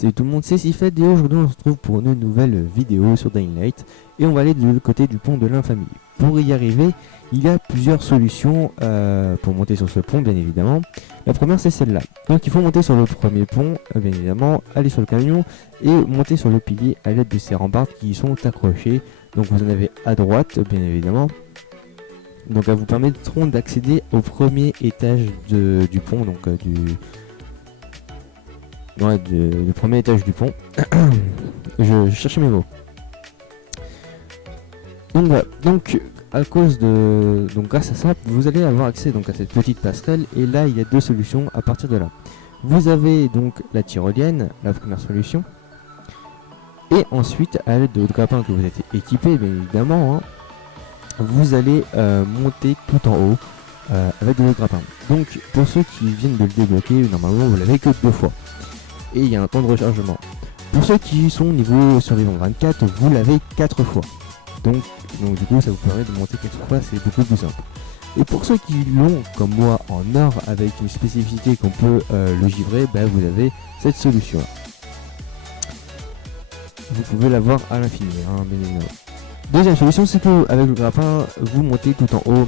Salut tout le monde, c'est Sifed et aujourd'hui on se retrouve pour une nouvelle vidéo sur Dying Light et on va aller du côté du pont de l'infamie. Pour y arriver, il y a plusieurs solutions pour monter sur ce pont bien évidemment. La première c'est celle-là. Donc il faut monter sur le premier pont, bien évidemment, aller sur le camion et monter sur le pilier à l'aide de ces rambardes qui y sont accrochées. Donc vous en avez à droite bien évidemment. Donc elles vous permettront d'accéder au premier étage du pont, donc le premier étage du pont. je cherchais mes mots. Donc voilà, donc à cause de, donc grâce à ça, vous allez avoir accès donc à cette petite passerelle et là il y a deux solutions à partir de là. Vous avez donc la tyrolienne, la première solution, et ensuite à l'aide de votre grappin que vous êtes équipé bien évidemment, hein, vous allez monter tout en haut avec de votre grappin. Donc pour ceux qui viennent de le débloquer, normalement vous l'avez que 2 fois. Et il y a un temps de rechargement. Pour ceux qui sont niveau survivant 24, vous l'avez 4 fois. Donc du coup ça vous permet de monter 4 fois, c'est beaucoup plus simple. Et pour ceux qui l'ont comme moi en or avec une spécificité qu'on peut le givrer, vous avez cette solution là. Vous pouvez l'avoir à l'infini, hein, bien évidemment. Deuxième solution, c'est que avec le grappin, vous montez tout en haut,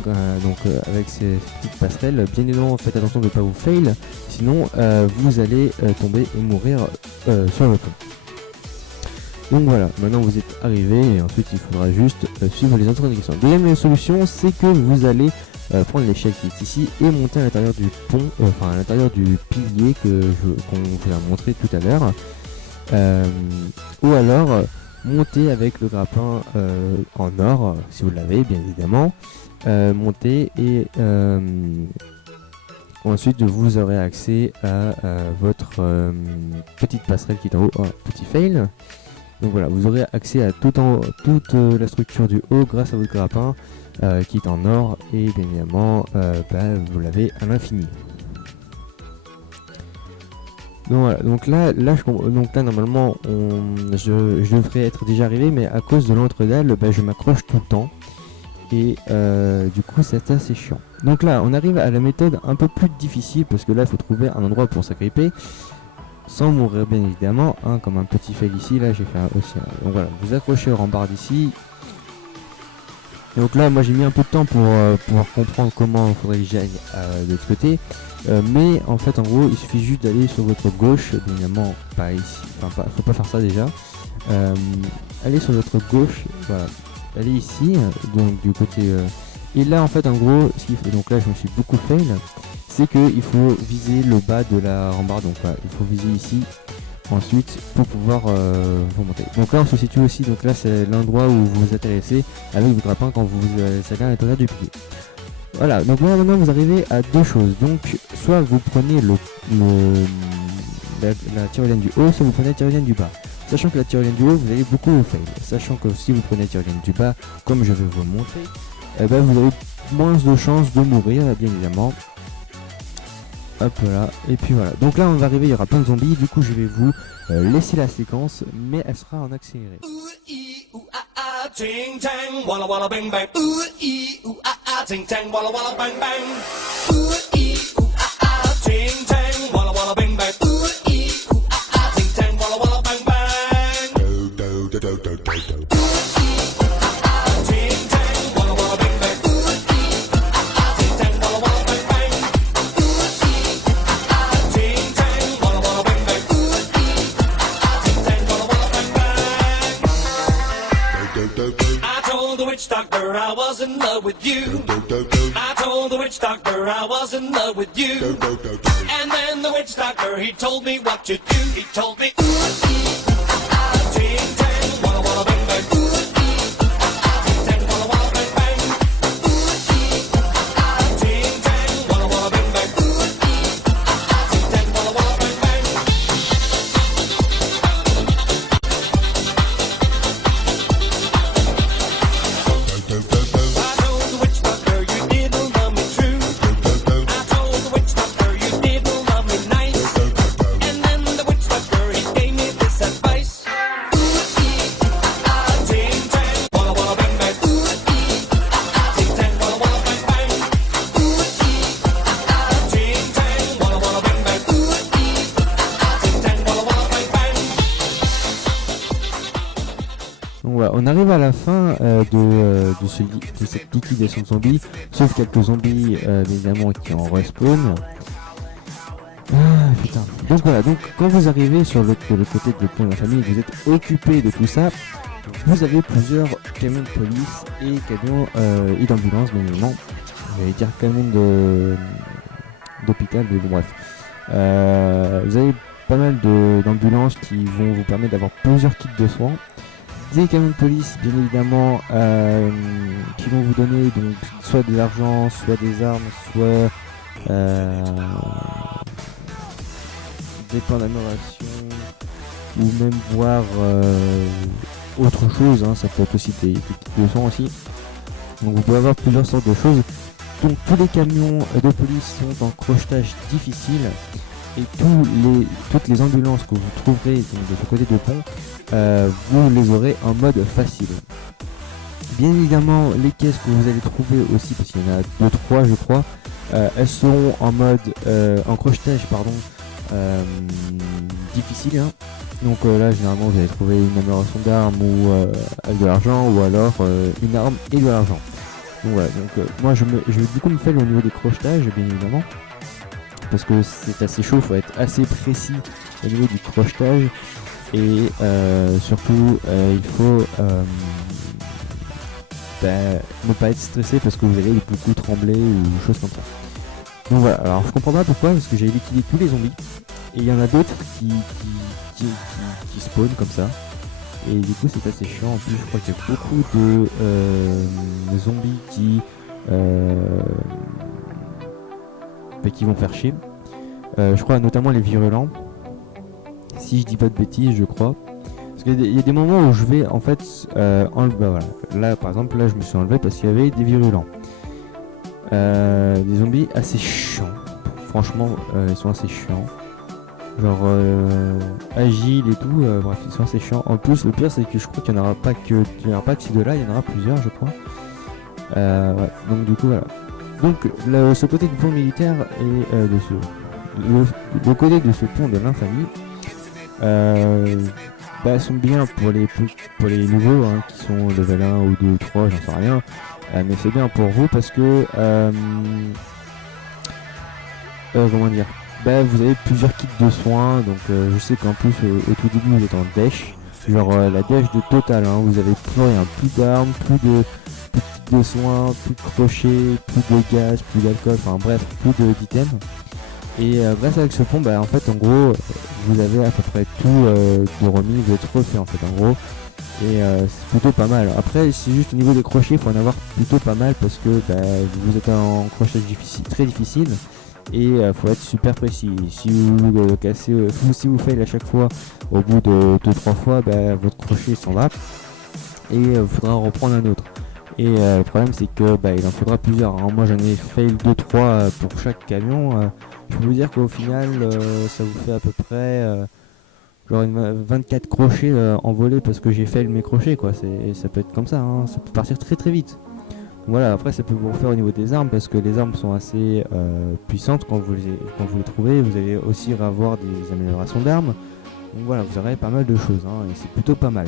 avec ces petites passerelles. Bien évidemment, faites attention de ne pas vous fail, sinon vous allez tomber et mourir sur le pont. Donc voilà, maintenant vous êtes arrivé et ensuite il faudra juste suivre les indications. Deuxième solution, c'est que vous allez prendre l'échelle qui est ici et monter à l'intérieur du pont, à l'intérieur du pilier qu'on vous a montré tout à l'heure, ou alors monter avec le grappin en or, si vous l'avez bien évidemment, monter et ensuite vous aurez accès à votre petite passerelle qui est en haut. Oh, petit fail. Donc voilà, vous aurez accès à toute la structure du haut grâce à votre grappin qui est en or et bien évidemment vous l'avez à l'infini. Donc voilà, donc là normalement je devrais être déjà arrivé, mais à cause de l'entre-dalle, je m'accroche tout le temps et du coup c'est assez chiant. Donc là on arrive à la méthode un peu plus difficile parce que là il faut trouver un endroit pour s'agripper sans mourir bien évidemment, hein, comme un petit fail ici. Là j'ai fait aussi donc voilà, vous accrochez aux rambardes ici. Donc là moi j'ai mis un peu de temps pour pouvoir comprendre comment il faudrait que j'aille de l'autre côté. Mais en fait en gros il suffit juste d'aller sur votre gauche, évidemment pas ici, faut pas faire ça déjà. Allez sur votre gauche, voilà, allez ici, donc du côté et là en fait en gros ce qu'il faut, donc là je me suis beaucoup fail, c'est que il faut viser le bas de la rambarde, donc voilà, il faut viser ici ensuite pour pouvoir remonter. Donc là on se situe aussi, donc là c'est l'endroit où vous vous intéressez avec votre grappin quand vous allez à l'intérieur du pilier. Voilà, donc là maintenant vous arrivez à deux choses. Donc soit vous prenez la tyrolienne du haut, soit vous prenez la tyrolienne du bas. Sachant que la tyrolienne du haut vous allez beaucoup au fail. Sachant que si vous prenez la tyrolienne du bas, comme je vais vous le montrer, vous avez moins de chances de mourir bien évidemment. Hop là, et puis voilà. Donc là on va arriver, il y aura plein de zombies, du coup je vais vous laisser la séquence, mais elle sera en accéléré. Ting tang, walla walla bang bang. Ooh ee ooh ah ah, ting tang, walla walla bang bang. Ooh ee ooh ah ah, ting tang, walla walla bang bang. Ooh ee ooh ah ah, ting tang, walla walla bang bang. Do do do do do do do. I told the witch doctor I was in love with you. I told the witch doctor I was in love with you. And then the witch doctor, he told me what to do. He told me, ooh, ee, ah, ting, tang, walla, walla, bang, bang. Ooh, ee, ah, ting, tang, walla, walla, bang, bang. Ooh, ee, ah, ting, tang, walla, walla, bang, bang. Ooh, ee, ah, ting, tang, walla, walla, bang, bang. I told the witch doctor you didn't love me true. I told the witch doctor you didn't love me nice. And then the witch doctor, he gave me this advice. Ooh, voilà, on arrive à la fin de cette liquidation de zombies, sauf quelques zombies évidemment qui en respawn. Ah putain. Donc voilà, donc quand vous arrivez sur le côté de pont de la famille, vous êtes occupé de tout ça, vous avez plusieurs camions de police et camions et d'ambulance, bien évidemment. J'allais dire camions d'hôpital, mais bon bref. Vous avez pas mal d'ambulances qui vont vous permettre d'avoir plusieurs kits de soins. Des camions de police, bien évidemment, qui vont vous donner donc soit de l'argent, soit des armes, soit des plans d'amélioration, ou même voir autre chose, hein, ça peut être aussi des kits de soins aussi. Donc vous pouvez avoir plusieurs sortes de choses. Donc tous les camions de police sont en crochetage difficile et toutes les ambulances que vous trouverez donc, de ce côté de pont, vous les aurez en mode facile. Bien évidemment, les caisses que vous allez trouver aussi, parce qu'il y en a 2-3 je crois, elles seront en mode en crochetage difficile. Hein. Donc là généralement vous allez trouver une amélioration d'armes ou avec de l'argent, ou alors une arme et de l'argent. Donc voilà, donc moi je vais du coup me faire au niveau des crochetages, bien évidemment, parce que c'est assez chaud, il faut être assez précis au niveau du crochetage, et surtout il faut ne pas être stressé parce que vous allez beaucoup trembler ou choses comme ça. Donc voilà, alors je comprends pas pourquoi, parce que j'ai liquidé tous les zombies, et il y en a d'autres qui spawnent comme ça. Et du coup c'est assez chiant. En plus je crois qu'il y a beaucoup de zombies qui vont faire chier. Je crois notamment les virulents. Si je dis pas de bêtises, je crois. Parce qu'il y a des moments où je vais en fait enlever. Bah voilà. Là par exemple, là je me suis enlevé parce qu'il y avait des virulents. Des zombies assez chiants. Franchement, ils sont assez chiants. Genre agile et tout, bref ils sont assez chiants. En plus le pire c'est que je crois qu'il n'y en aura pas que ces deux là, il y en aura plusieurs je crois. Ouais, donc du coup voilà. Donc ce côté du pont militaire et le côté de ce pont de l'infamie sont bien pour les nouveaux hein, qui sont level 1 ou 2 ou 3, j'en sais rien. Mais c'est bien pour vous parce que comment dire, vous avez plusieurs kits de soins, donc je sais qu'en plus au tout début vous êtes en dèche, genre la dèche de total, hein, vous avez plus rien, plus d'armes, plus de kits de soins, plus de crochets, plus de gaz, plus d'alcool, enfin bref, plus d'items. Et grâce avec ce pont, en fait en gros vous avez à peu près tout de remis, vous êtes refait en fait en gros. Et c'est plutôt pas mal. Après c'est juste au niveau des crochets, il faut en avoir plutôt pas mal parce que vous êtes en crochetage très difficile. Et faut être super précis. Si vous cassez, si vous faites à chaque fois, au bout de 2-3 fois, votre crochet s'en va et il faudra en reprendre un autre. Et le problème c'est que il en faudra plusieurs. Hein. Moi j'en ai fail 2-3 pour chaque camion. Je peux vous dire qu'au final ça vous fait à peu près genre 24 crochets envolés parce que j'ai fail mes crochets quoi. Ça peut être comme ça, hein. Ça peut partir très très vite. Voilà, après ça peut vous refaire au niveau des armes parce que les armes sont assez puissantes quand vous les trouvez. Vous allez aussi avoir des améliorations d'armes. Donc voilà, vous aurez pas mal de choses hein, et c'est plutôt pas mal.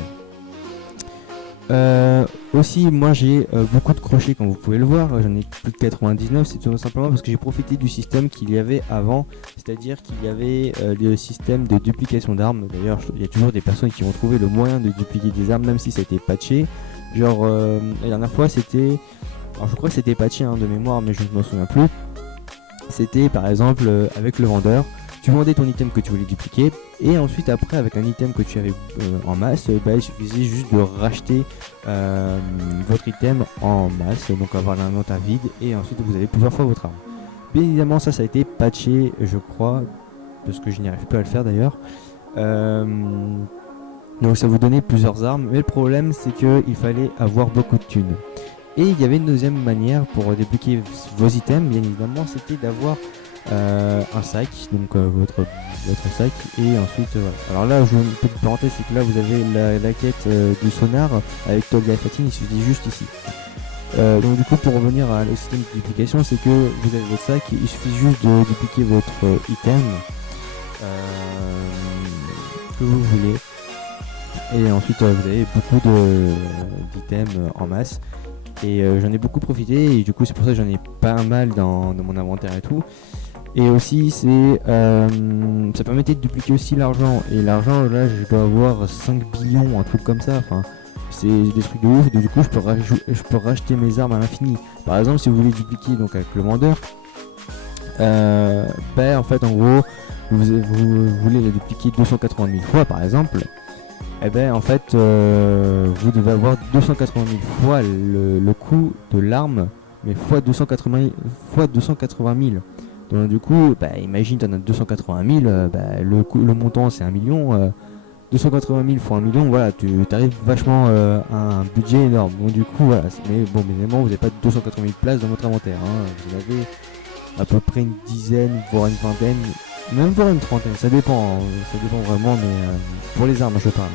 Aussi moi j'ai beaucoup de crochets comme vous pouvez le voir, j'en ai plus de 99, c'est tout simplement parce que j'ai profité du système qu'il y avait avant, c'est-à-dire qu'il y avait le système de duplication d'armes. D'ailleurs il y a toujours des personnes qui vont trouver le moyen de dupliquer des armes même si ça a été patché. Genre la dernière fois c'était, alors je crois que c'était patché hein, de mémoire mais je ne m'en souviens plus. C'était par exemple avec le vendeur, tu vendais ton item que tu voulais dupliquer et ensuite après avec un item que tu avais en masse, il suffisait juste de racheter votre item en masse, donc avoir l'inventaire vide et ensuite vous avez plusieurs fois votre arme. Bien évidemment ça a été patché je crois, parce que je n'y arrive plus à le faire d'ailleurs. Donc ça vous donnait plusieurs armes, mais le problème c'est qu'il fallait avoir beaucoup de thunes. Et il y avait une deuxième manière pour débloquer vos items, bien évidemment, c'était d'avoir un sac, donc votre sac, et ensuite voilà. Alors là, je une petite parenthèse, c'est que là vous avez la quête du sonar avec Tolga et Fatine, il suffit juste ici. Donc du coup, pour revenir à le système de duplication, c'est que vous avez votre sac, il suffit juste de dupliquer votre item que vous voulez. Et ensuite vous avez beaucoup d'items en masse. Et j'en ai beaucoup profité et du coup c'est pour ça que j'en ai pas mal dans mon inventaire et tout. Et aussi ça permettait de dupliquer aussi l'argent. Et l'argent là je dois avoir 5 billions, un truc comme ça. Enfin c'est des trucs de ouf. Et du coup je peux racheter mes armes à l'infini. Par exemple si vous voulez dupliquer donc avec le vendeur, en fait en gros vous voulez la dupliquer 280 000 fois par exemple. Et en fait vous devez avoir 280 000 fois le coût de l'arme, mais fois 280 000. Donc du coup imagine tu en as 280 000, le montant c'est 1 million, 280 000 fois 1 million, voilà, tu arrives vachement à un budget énorme. Donc du coup voilà, mais bon évidemment vous n'avez pas 280 000 places dans votre inventaire, hein. Vous avez à peu près une dizaine, voire une vingtaine, même voire une trentaine, ça dépend vraiment, mais pour les armes je parle.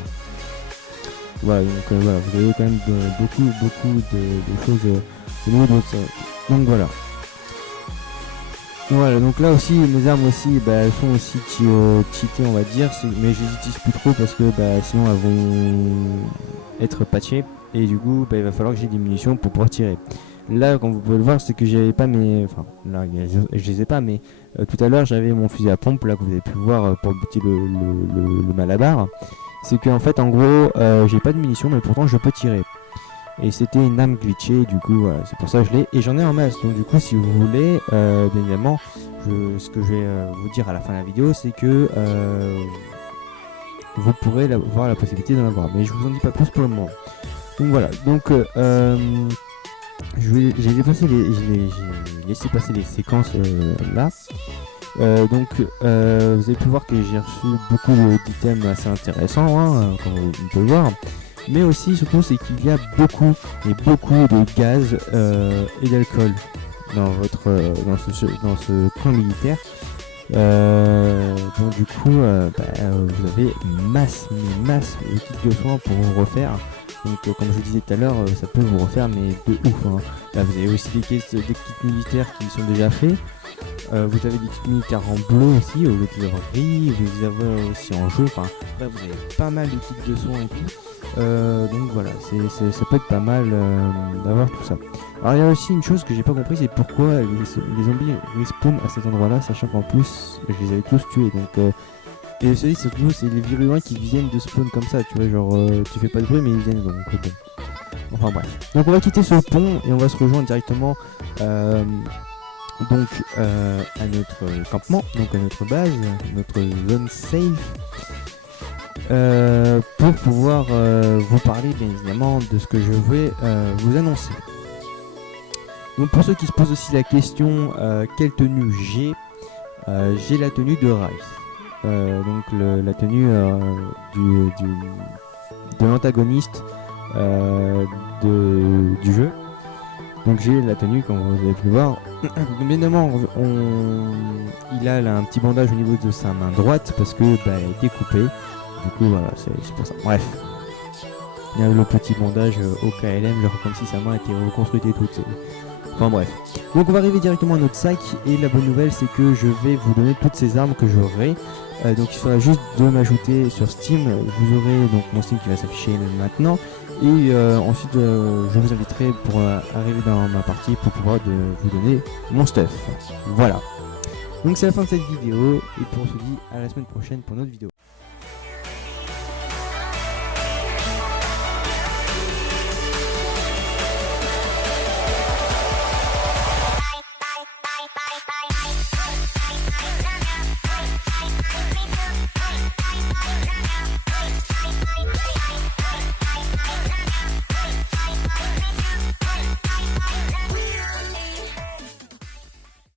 Voilà, donc voilà, vous avez quand même beaucoup de choses au niveau de votre... Donc voilà. Voilà, donc là aussi, mes armes aussi, elles sont aussi cheatées on va dire, mais je les utilise plus trop parce que sinon elles vont être patchées, et du coup il va falloir que j'ai des munitions pour pouvoir tirer. Là, comme vous pouvez le voir, c'est que j'avais pas mes... Enfin, là, je les ai pas, mais tout à l'heure, j'avais mon fusil à pompe, là, que vous avez pu voir pour buter le malabar. C'est que en fait, en gros, j'ai pas de munitions, mais pourtant, je peux tirer. Et c'était une arme glitchée, du coup, voilà, c'est pour ça que je l'ai. Et j'en ai en masse, donc du coup, si vous voulez, bien évidemment, ce que je vais vous dire à la fin de la vidéo, c'est que vous pourrez avoir la possibilité d'en avoir. Mais je vous en dis pas plus pour le moment. Donc voilà, donc... j'ai laissé passer les séquences là. Donc vous avez pu voir que j'ai reçu beaucoup d'items assez intéressants, hein, comme vous pouvez le voir. Mais aussi, surtout, c'est qu'il y a beaucoup de gaz et d'alcool dans ce camp militaire. Donc du coup, vous avez masse de kits de soins pour vous refaire. Donc comme je vous disais tout à l'heure, ça peut vous refaire mais de ouf, hein. Là vous avez aussi des kits militaires qui sont déjà faits. Vous avez des kits militaires en bleu aussi, au lieu de les avoir gris, vous les avez aussi en jaune. Enfin bref, vous avez pas mal de kits de soins et tout. Donc voilà, ça peut être pas mal d'avoir tout ça. Alors il y a aussi une chose que j'ai pas compris, c'est pourquoi les zombies respawn à cet endroit là, sachant qu'en plus je les avais tous tués. Donc et surtout c'est les virulents qui viennent de spawn comme ça, tu vois, genre tu fais pas de bruit mais ils viennent, donc bon. Enfin bref. Donc on va quitter ce pont et on va se rejoindre directement à notre campement, donc à notre base, notre zone safe, pour pouvoir vous parler bien évidemment de ce que je vais vous annoncer. Donc pour ceux qui se posent aussi la question quelle tenue j'ai la tenue de Rise. Donc la tenue de l'antagoniste du jeu. Donc j'ai la tenue comme vous avez pu le voir. Bien évidemment il a là, un petit bandage au niveau de sa main droite parce que elle a été coupée. Du coup voilà, c'est pour ça. Bref. Il y a le petit bandage au KLM, genre comme si sa main était reconstruite et tout. Enfin bref. Donc on va arriver directement à notre sac, et la bonne nouvelle c'est que je vais vous donner toutes ces armes que j'aurai. Donc il faudra juste de m'ajouter sur Steam. Vous aurez donc mon Steam qui va s'afficher maintenant. Et ensuite je vous inviterai pour arriver dans ma partie pour pouvoir vous donner mon stuff. Voilà. Donc c'est la fin de cette vidéo, et puis on se dit à la semaine prochaine pour une autre vidéo. Bye.